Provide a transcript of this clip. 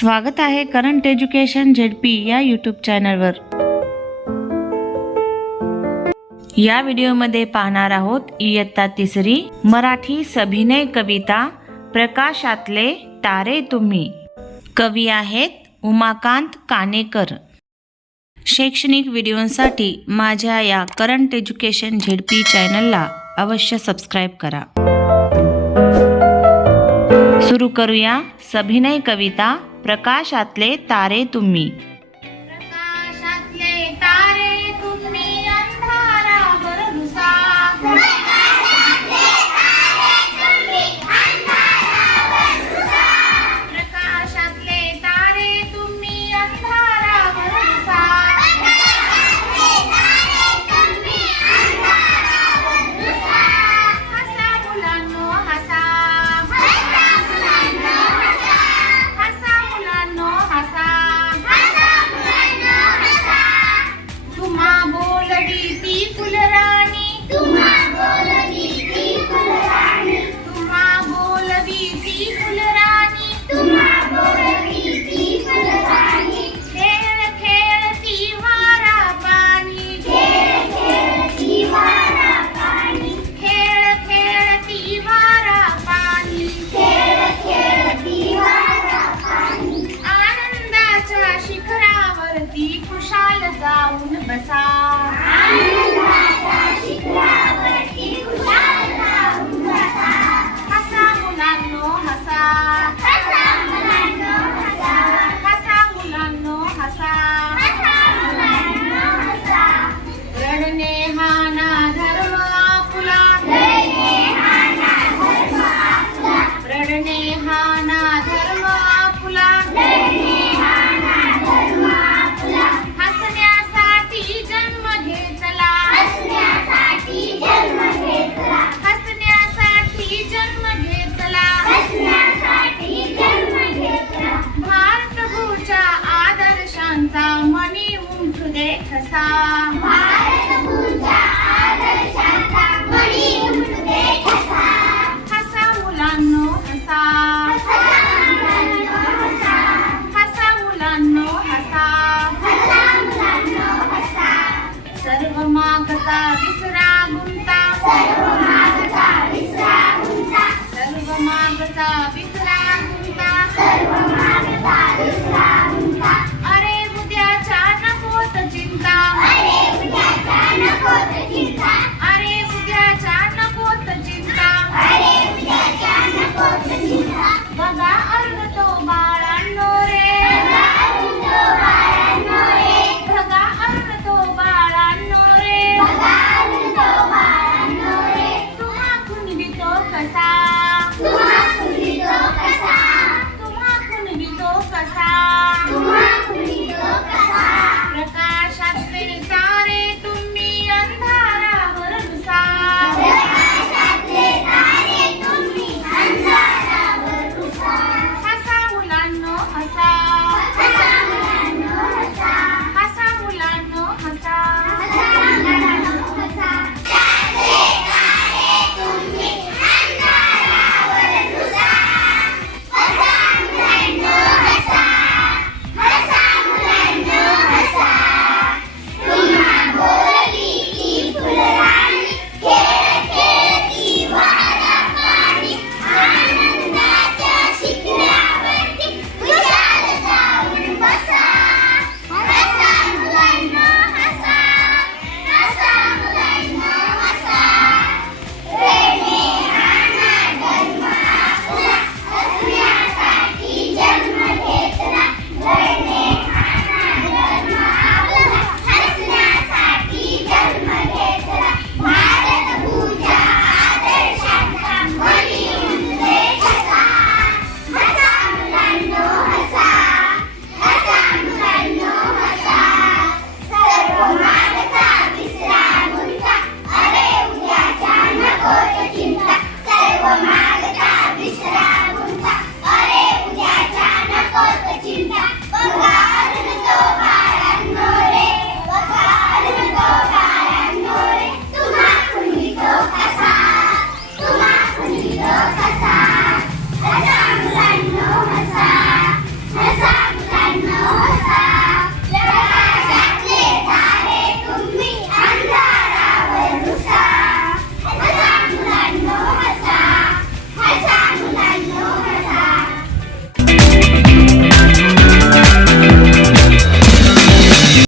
स्वागत आहे current education ZP या यूट्यूब चॅनलवर या व्हिडिओमध्ये पाहणार आहोत इयत्ता तिसरी मराठी सभिनय कविता प्रकाशातले तारे तुम्ही. कवी आहेत उमाकांत कानेकर. शैक्षणिक व्हिडिओंसाठी माझ्या या करंट एज्युकेशन झेडपी चॅनलला अवश्य सबस्क्राईब करा. सुरू करूया सभिनय कविता प्रकाशातले तारे तुम्ही. सा